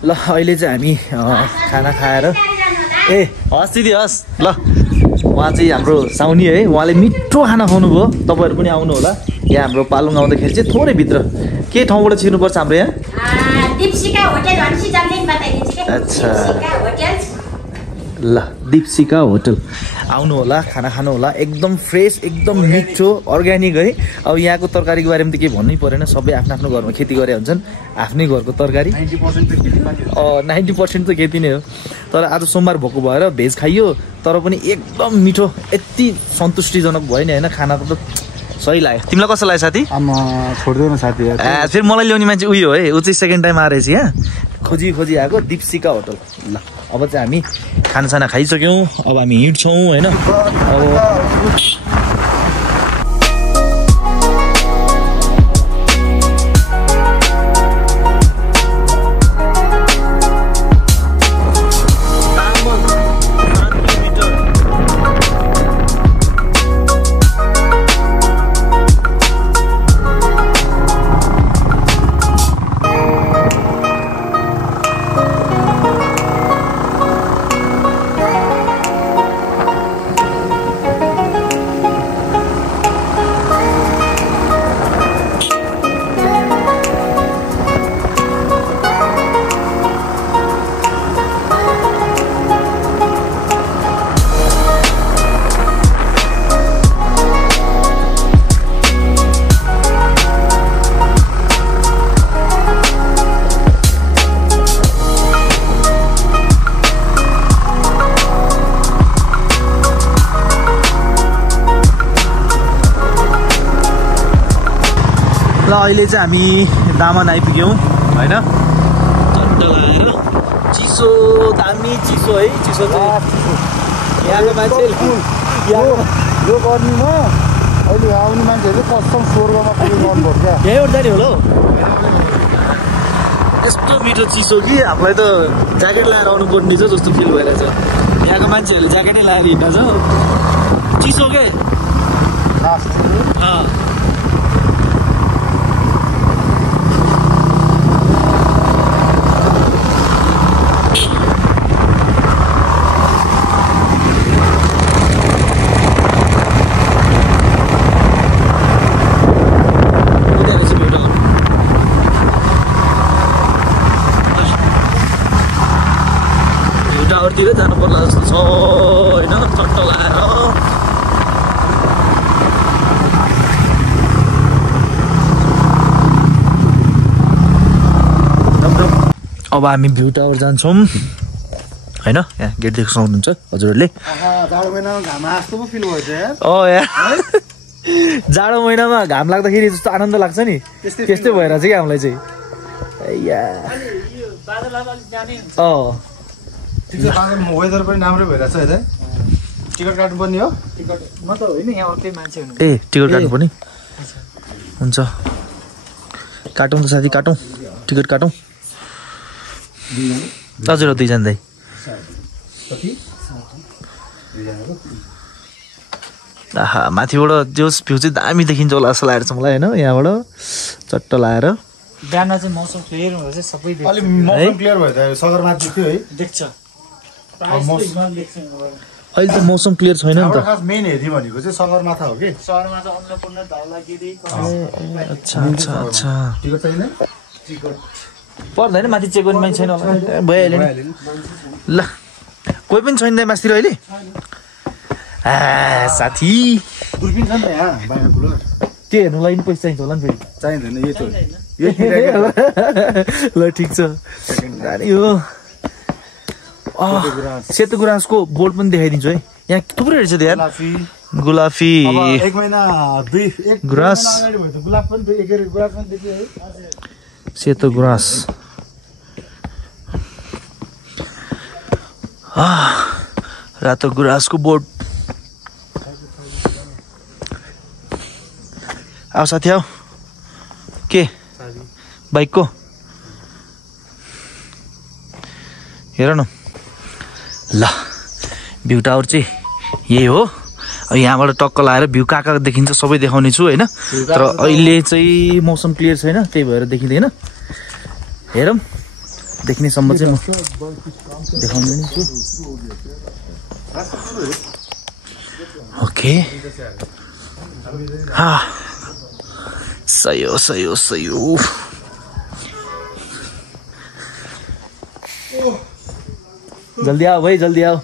ल अहिले चाहिँ हामी खाना खाएर हस् दिदी हस् ल उहाँ चाहिँ हाम्रो साउनी है उहाँले मिठो खाना खुवाउनुभयो तपाईहरु पनि आउनु होला यहाँ हाम्रो पालुङ आउँदाखेरि चाहिँ थोरै भित्र के ठाउँबाट छिर्नुपर्छ हाम्रो यहाँ दीपशिका होटल भन्सी जल्दी बताइदिन्छु के अच्छा दीपशिका होटल ल दीपशिका होटल आउनु होला खाना खानु होला एकदम फ्रेश एकदम मिठो अर्ग्यानिक है अब यहाँको तरकारीको बारेमा त के भन्नै परेन सबै आफ्नो आफ्नो घरमा खेती गरे हुन्छन् आफ्नै घरको तरकारी 90% त खेती नै हो तर आज सोमबार भएको भएर भेज खाइयो तर पनि एकदम मिठो यति सन्तुष्टिजनक भयो नि हैन खाना त सही लाग्यो तिमीलाई कस्तो लाग्यो साथी छोड्दैन साथी फेरि मलाई ल्याउने मान्छे उयो है उ चाहिँ सेकेन्ड टाइम आएर चाहिँ यहाँ खोजी आएको दीपशिका होटल ल अब चाहिँ हामी खानासाना खाइसक्यौँ अब हामी हिँड्छौँ हैन अब ल अहिले चाहिँ हामी दामन आइपुग्यौँ हैन चट्ट लगाएर चिसो दामी चिसो है चिसो यहाँको मान्छे यो गर्मीमा अहिले आउने मान्छेहरूले कस्टम स्वर्गमा पुग्नु गर्नुपर्छ क्या यहीँबाट जाने होला यस्तो मिठो चिसो कि हामीलाई त ज्याकेट लगाएर आउनु पर्ने छ जस्तो फिल भइरहेछ यहाँको मान्छेहरूले ज्याकेटै लगाएर हिँड्छ चिसो के तिर जानु पर्ला जस्तो छ हैन चट्ट लगाएर अब हामी भ्यू टावर जान्छौँ हैन यहाँ गेट देख्न सक्नुहुन्छ हजुरहरूले जाडो महिनामा घाम आस्तो पो फिल भयो यार यार जाडो महिनामा घाम लाग्दाखेरि जस्तो आनन्द लाग्छ नि त्यस्तै भइरहेछ कि हामीलाई चाहिँ वेदर पनि राम्रै भइरहेछ है टिकट काट्नु पर्ने हो टिकट म त होइन यहाँ अर्कै मान्छे हुनु टिकट काट्नु पर्ने हुन्छ काटौँ त साथी काटौँ टिकट काटौँ हजुर दुईजना दाइ आहा माथिबाट त्यो भ्यू चाहिँ दामी देखिन्छ होला जस्तो लागेको छ मलाई होइन यहाँबाट चट्ट लगाएर बिहान चाहिँ मौसम क्लियर हुँदा चाहिँ सबै अलि मौसम क्लियर भयो त सगरमाथा थियो है देख्छ अहिले त मौसम क्लियर छैन नि त खास मेन हेर्ने भनेको चाहिँ सगरमाथा हो कि सगरमाथा अन्नपूर्ण धौलागिरी अच्छा अच्छा अच्छा टिकट छैन पर्दैन माथि चेक गर्ने मान्छे छैन होला भइहाल्यो नि ल कोही पनि छैन मास्तिर अहिले साथी दुर्बिन छ नि त यहाँ बायोकुलर त्यो हेर्नुलाई नि पैसा चाहिन्छ होला नि फेरि चाहिँदैन ल ठिक छ हो सेतो गुराँसको बोर्ड पनि देखाइदिन्छु है यहाँ थुप्रै रहेछ त यार गुलाफी एक महिना गुराँस सेतो गुराँस रातो गुराँसको बोर्ड आओ साथी आओ के बाइकको हेर न ल भ्यू टावर चाहिँ यही हो यहाँबाट टक्क लाएर भ्यू कहाँ देखिन्छ सबै देखाउने छु हैन तर अहिले चाहिँ मौसम क्लियर छैन त्यही भएर देखिँदैन हेरौँ देख्नेसम्म चाहिँ म देखाउने नै छु। ओके सही हो। जल्दी आओ भाइ, जल्दी आओ।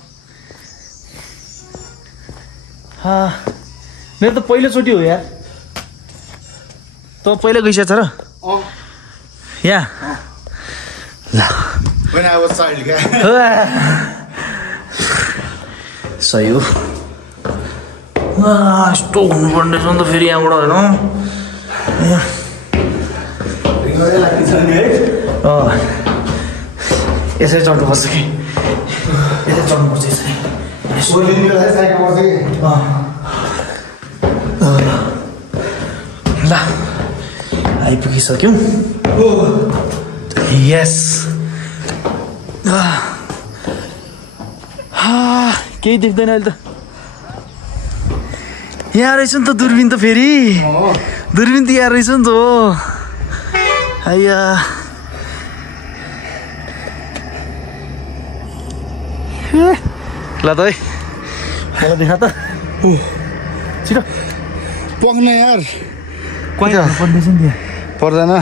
मेरो त पहिलोचोटि हो यार। त पहिला गइसकेछ र यहाँ ल सही हो। यस्तो हुनुपर्ने छ नि त फेरि यहाँबाट होइन। यसरी चढ्नुपर्छ कि यसरी चढ्नुपर्छ यसरी। ल आइपुगिसक्यौँ। यस केही देख्दैन अहिले त। यहाँ रहेछ नि त दूरबिन त फेरि। दूरबिन त यहाँ रहेछ नि त हो। आइया ल त है मलाई देखा त छिटो पक्न यार पर्दैछ नि त्यहाँ पर्दैन।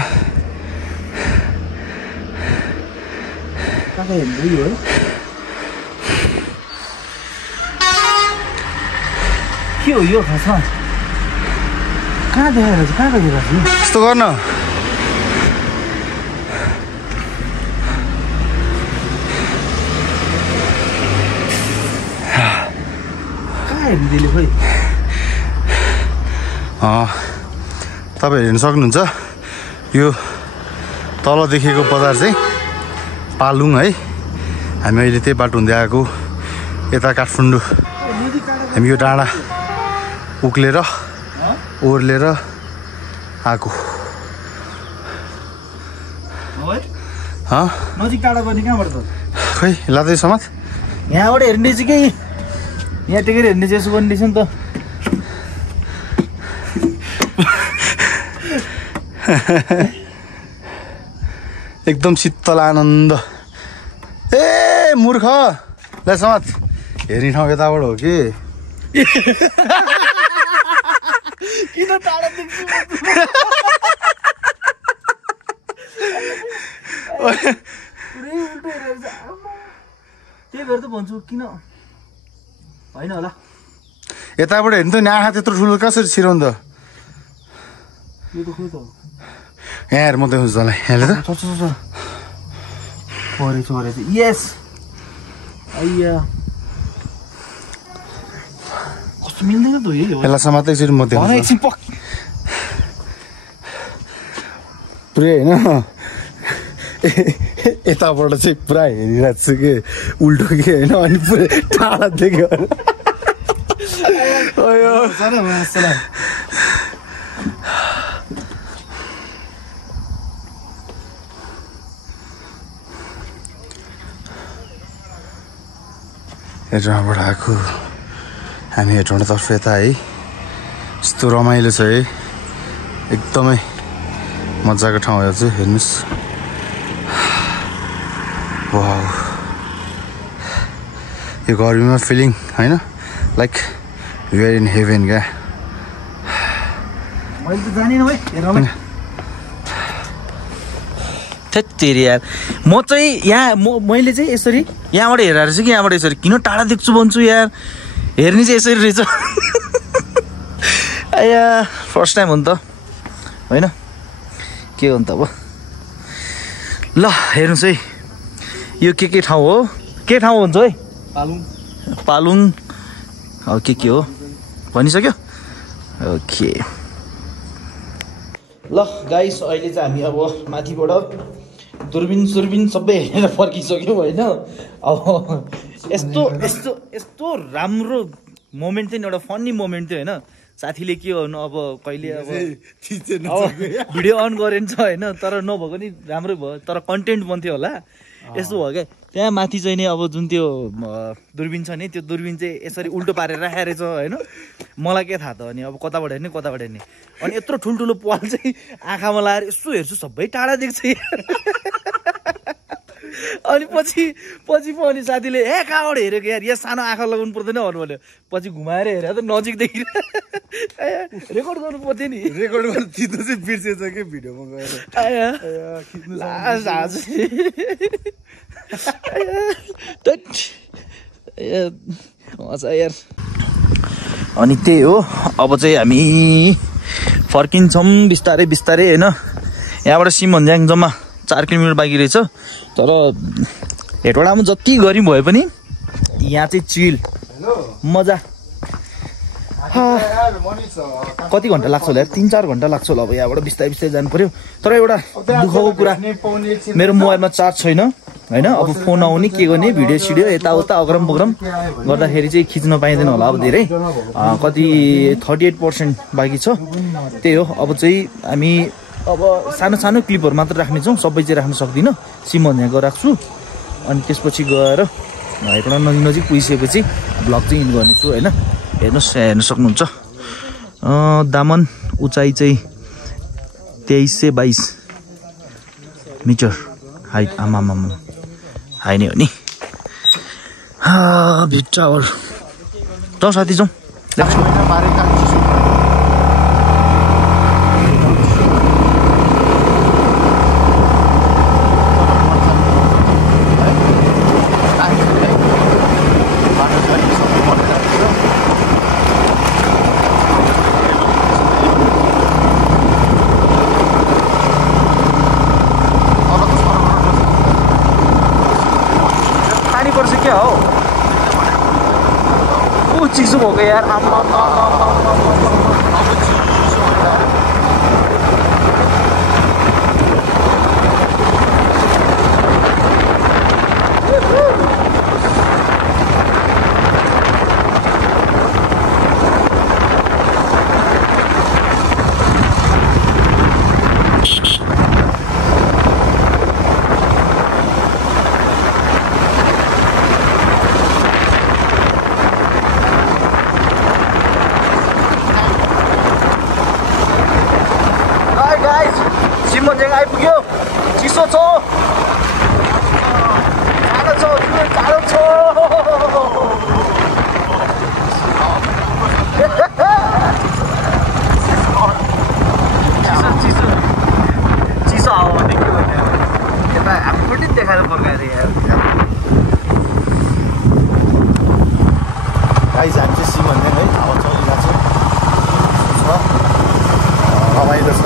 कहाँ हेर्दै हो है के हो यो खासमा? कहाँ देखाएर कहाँ गइरहेको छु? यस्तो गर्न कहाँ हेर्दै खोइ। तपाईँ हेर्न सक्नुहुन्छ यो तल देखेको बजार चाहिँ पालुङ है। हामी अहिले त्यही बाटो हुँदै आएको यता काठमाडौँ। हामी यो डाँडा उक्लेर ओर्लेर आएको। नजिक टाढा गर्ने कहाँबाट त? खै लाँदै समात यहाँबाट हेर्ने चाहिँ के यहाँ टेकेर हेर्ने चाहिँ यसो गर्ने रहेछ नि त। एकदम शीतल आनन्द। ए मूर्ख ल समात हेर्ने ठाउँ यताबाट हो कि किन टाढा देख्छु? त्यही भएर त भन्छु किन होइन होला। यताबाट हेर्नु त नि आँखा त्यत्रो ठुलो कसरी छिराउनु त? यो त खोइ त यहाँ हेर म देखाउँछु तँलाई। यहाँले त परेछ यस आइया कस्तो मिल्दैन त है। यसलाई समात एकचोटि म देखाउँछु एकछिन पक पुरै होइन। यताबाट चाहिँ पुरा हेरिरहेको छु कि उल्टो कि होइन अनि पुरै टाढा देख्यो। हेटौँडाबाट आएको हामी हेटौँडातर्फ यता है। यस्तो रमाइलो छ है, एकदमै मजाको ठाउँ हो चाहिँ हेर्नुहोस्। वाउ यो गर्मीमा फिलिङ होइन like we are in heaven क्या। मैले त जानिनँ भाइ हेर्न। तेरि यार म चाहिँ यहाँ मैले चाहिँ यसरी यहाँबाट हेरेर चाहिँ कि यहाँबाट यसरी किन टाढा देख्छु भन्छु यार। हेर्ने चाहिँ यसरी रहेछ। आया फर्स्ट टाइम हो नि त होइन के हो नि त अब। ल हेर्नुहोस् है यो के ठाउँ हो? के ठाउँ हुन्छ है? पालुङ अब के हो भनिसक्यो। ओके ल गाइस अहिले चाहिँ हामी अब माथिबाट दूरबिन सबै हेरेर फर्किसक्यौँ होइन। अब यस्तो राम्रो मोमेन्ट थियो नि, एउटा फन्नी मोमेन्ट थियो होइन। साथीले के गर्नु अब कहिले अब भिडियो अन गरेन छ होइन, तर नभएको नि राम्रै भयो, तर कन्टेन्ट बन्थ्यो होला यस्तो भयो क्या। त्यहाँ माथि चाहिँ नि अब जुन त्यो दूरबिन छ नि त्यो दूरबिन चाहिँ यसरी उल्टो पारेर राखेको रहेछ होइन। मलाई के थाहा त अनि अब कताबाट हेर्ने अनि यत्रो ठुल्ठुलो पाल चाहिँ आँखामा लाएर यसो हेर्छु सबै टाढा देख्छ। अनि पछि पो अनि साथीले ए कहाँबाट हेरेको यार यहाँ सानो आँखा लगाउनु पर्दैन भन्यो पछि घुमाएर हेरे त नजिकदेखि रेकर्ड गर्नु पर्थ्यो नि रेकर्ड गर्नु खिच्नु चाहिँ बिर्सेछ कि भिडियोमा गएर यार अनि त्यही हो अब चाहिँ हामी फर्किन्छौँ बिस्तारै बिस्तारै होइन यहाँबाट सिमन्ज्याङ जम्मा 4 किलोमिटर बाँकी रहेछ तर हेटवडामा जति गरी भए पनि यहाँ चाहिँ चिल मजा कति घन्टा लाग्छ होला 3-4 घन्टा लाग्छ होला अब यहाँबाट बिस्तारै बिस्तारै जानु पर्यो तर एउटा दुःखको कुरा मेरो मोबाइलमा चार्ज छैन होइन अब फोन आउने के गर्ने भिडियो सिडियो यताउता अग्रम बग्रम गर्दाखेरि चाहिँ खिच्न पाइँदैन होला अब धेरै कति 38% बाँकी छ त्यही हो अब चाहिँ हामी अब सानो सानो क्लिपहरू मात्र राख्नेछौँ सबै चाहिँ राख्न सक्दिनँ सिमन्ज्याङको राख्छु अनि त्यसपछि गएर हेटौँडा नजिक पुगिसकेपछि भ्लग चाहिँ इन गर्नेछु होइन हेर्नुहोस् हेर्न सक्नुहुन्छ दामन उचाइ चाहिँ 2322 मिटर हाइट आमा हाई नै हो नि भ्यू टावर जाउँ साथी जाउँ क्या हो चिसो भएको यार सिमन्ज्याङ आइपुग्यो चिसो छ जाडो छ चिसो हावा भने के गर्ने यता हामी पनि देखाएर पकाएर यार गाइस हामी चाहिँ सिमन्ज्याङ है हावा चलिरहेको छ रमाइलो छ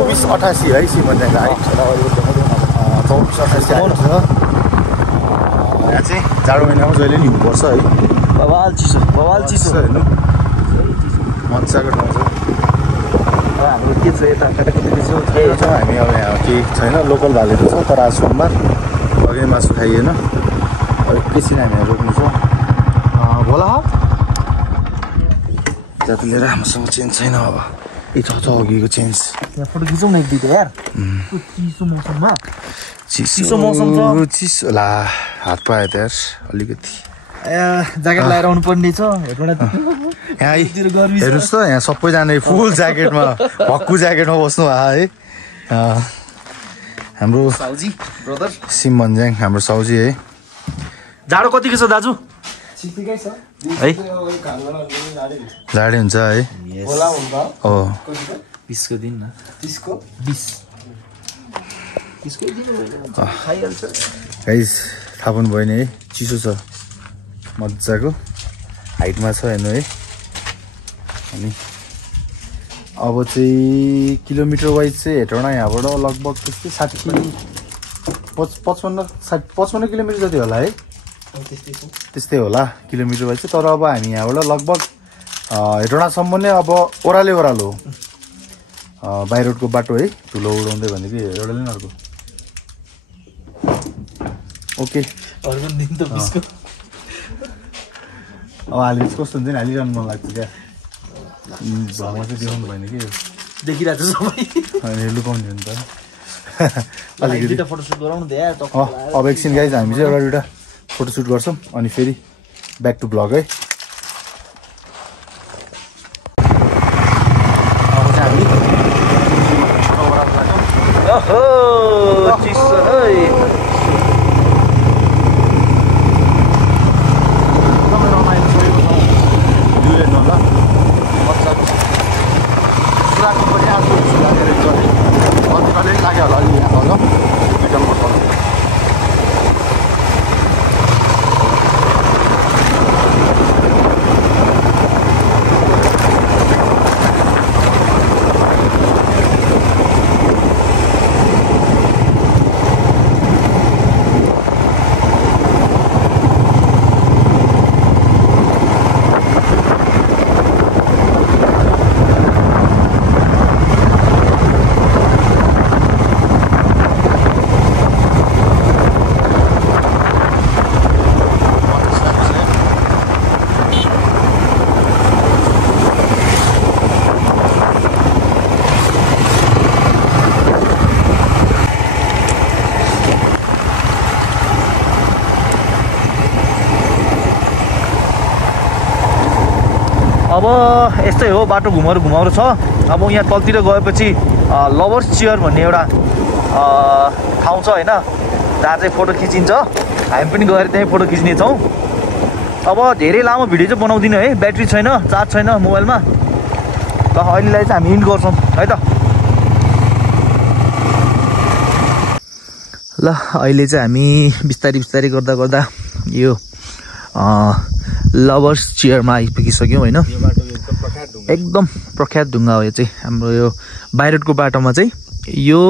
24-88 है सिमन्ज्याङको हाइट 24-88 हाइट छ यहाँ चाहिँ जाडो महिनामा जहिले नि हिउँपर्छ है बवाल चिसो हेर्नु मजाको ठाउँ छ हाम्रो के छ यता हामी अब यहाँ केही छैन लोकल भालेको छ तर आज सोमबार अघि मासु खाइएन एकैछिन हामी यहाँ रोक्नु छ भोला जाति लिएर हामीसँग चेन्ज छैन अब ए छ अघिको चेन्ज यहाँ फोटो खिचौँ न एक दुईटा यार चिसो मौसममा चिसो मौसम छ चिसो ला हात पायो त यार अलिकति ज्याकेट लगाएर आउनु पर्ने छ यहाँ हेर्नुहोस् त यहाँ सबैजना फुल ज्याकेटमा भक्कु ज्याकेटमा बस्नु भयो है हाम्रो साउजी ब्रदर सिमन्ज्याङ हाम्रो साउजी है जाडो कतिको छ दाजु है जाडै हुन्छ है हो 20 को दिन न 30 को 20 खाइहाल्छ गाइस थाहा पनि भयो नि है चिसो छ मजाको हाइटमा छ हेर्नु है अनि अब चाहिँ किलोमिटर वाइज चाहिँ हेटौँडा यहाँबाट लगभग त्यस्तै 55 किलोमिटर जति होला है त्यस्तै होला किलोमिटर वाइज चाहिँ तर अब हामी यहाँबाट लगभग हेटौँडासम्म नै अब ओह्रालो बाई रोडको बाटो है ठुलो उडाउँदै भनेको एउटाले नि अर्को ओके अब हालिस कस्तो हुन्छ नि हालिरहनु मन लाग्छ क्या भ्लगमा चाहिँ देखाउनु भएन कि देखिरहेको छ सबै अनि लुकाउने हो नि त अलिकति फोटोसुट गराउनु दे यार अब एकछिन गाइज हामी चाहिँ एउटा दुइटा फोटोसुट गर्छौँ अनि फेरि ब्याक टु ब्लग है चिसो है अब यस्तै हो बाटो घुमाउरो छ अब यहाँ तलतिर गएपछि लभर्स चियर भन्ने एउटा ठाउँ छ हैन जहाँ चाहिँ फोटो खिचिन्छ हामी पनि गएर त्यही फोटो खिच्ने छौँ अब धेरै लामो भिडियो चाहिँ बनाउँदिन है ब्याट्री छैन चार्ज छैन मोबाइलमा ल अहिलेलाई चाहिँ हामी इन्ड गर्छौँ है त ल अहिले चाहिँ हामी बिस्तारै गर्दा यो लभर्स चियरमा आइपुगिसक्यौँ होइन एकदम प्रख्यात ढुङ्गा हो यो चाहिँ हाम्रो यो बाइरोडको बाटोमा चाहिँ यो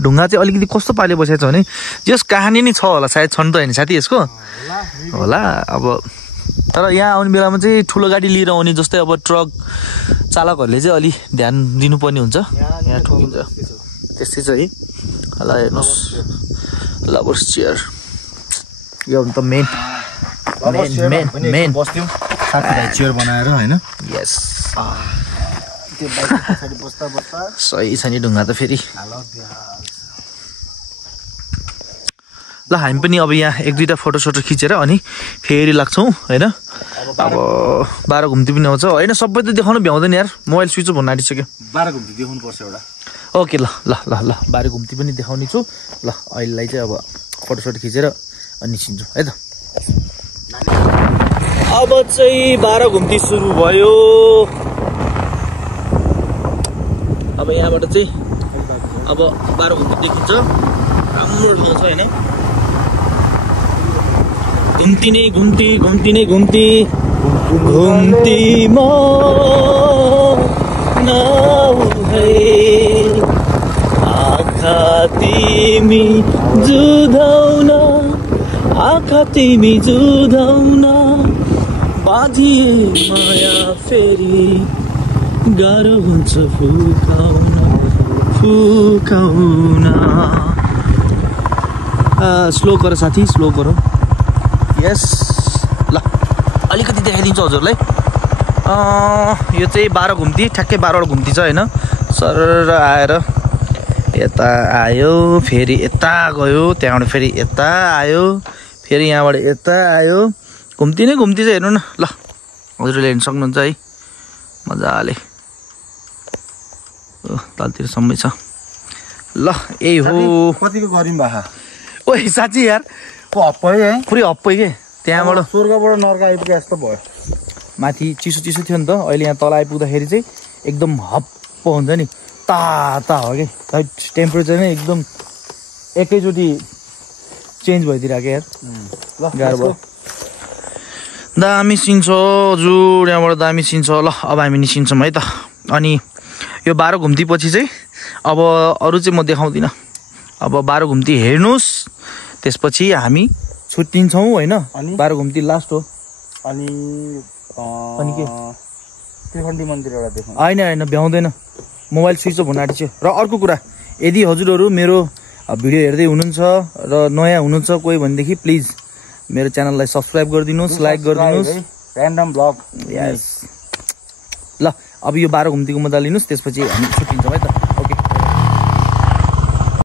ढुङ्गा चाहिँ अलिकति कस्तो पाले बसेको छ भने जस कहानी नै छ होला सायद छन् त होइन साथी यसको होला अब तर यहाँ आउने बेलामा चाहिँ ठुलो गाडी लिएर आउने जस्तै अब ट्रक चालकहरूले चाहिँ अलि ध्यान दिनुपर्ने हुन्छ यहाँ ठोकिन्छ त्यस्तै छ है ल हेर्नुहोस् लभर्स चियर यो त मेन बस्थ्यौँ साथीभाइ चियर बनाएर होइन यस त्यो बाइक पछाडि बस्दा सही छ नि ढुङ्गा त फेरि ल हामी पनि अब यहाँ एक दुईवटा फोटोसोटो खिचेर अनि फेरि लाग्छौँ होइन अब 12 घुम्ती पनि आउँछ होइन सबै त देखाउनु भ्याउँदैन यार मोबाइल स्विच अफ हुन आँटिसक्यो 12 घुम्ती देखाउनु पर्छ एउटा ओके ल ल ल ल 12 घुम्ती पनि देखाउने छु ल अहिलेलाई चाहिँ अब फोटोसोटो खिचेर अनि निस्किन्छु है त अब चाहिँ 12 घुम्ती सुरु भयो अब यहाँबाट चाहिँ अब 12 घुम्ती देखिन्छ राम्रो ठाउँ छ होइन घुम्ती नै घुम्ती म नाउ है आँखा तिमी जुधाउन बाँधिए माया फेरि गाह्रो हुन्छ फुकाउन स्लो गर साथी स्लो गर यस ल अलिकति देखाइदिन्छु हजुरलाई यो चाहिँ 12 घुम्ती ठ्याक्कै 12 घुम्ती छ होइन सर आएर यता आयो फेरि यता गयो त्यहाँबाट फेरि यता आयो फेरि यहाँबाट यता आयो घुम्ती नै घुम्ती चाहिँ हेर्नु न ल हजुरले हेर्न सक्नुहुन्छ है मजाले तलतिर सम्मै छ ल यही हो कतिको गरिम बाहा ओइ साँच्ची यार हप्पै है पुरै हप्पै के त्यहाँबाट स्वर्गबाट नर्क आइपुगे जस्तो भयो माथि चिसो थियो नि त अहिले यहाँ तल आइपुग्दाखेरि चाहिँ एकदम हप्प हुन्छ नि ताता हो कि टेम्परेचर नै एकदम एकैचोटि चेन्ज भइदिरहेको यार गाह्रो भयो दामी सिन छ हजुर यहाँबाट दामी सिन छ ल अब हामी निस्किन्छौँ है त अनि यो 12 घुम्ती पछि चाहिँ अब अरू चाहिँ म देखाउँदिनँ अब 12 घुम्ती हेर्नुहोस् त्यसपछि हामी छुट्टिन्छौँ होइन 12 घुम्ती लास्ट हो अनि के त्रिखण्डी मन्दिर एउटा देखाउँ होइन भ्याउँदैन मोबाइल स्विच अफ हुन आँटिसक्यो र अर्को कुरा यदि हजुरहरू मेरो भिडियो हेर्दै हुनुहुन्छ र नयाँ हुनुहुन्छ कोही भनेदेखि प्लिज मेरो च्यानललाई सब्सक्राइब गरिदिनुहोस् लाइक गरिदिनुहोस् र्यान्डम ब्लग यस ल अब यो 12 घुम्तीको मजा लिनुहोस् त्यसपछि हामी छुट्टिन्छौँ है त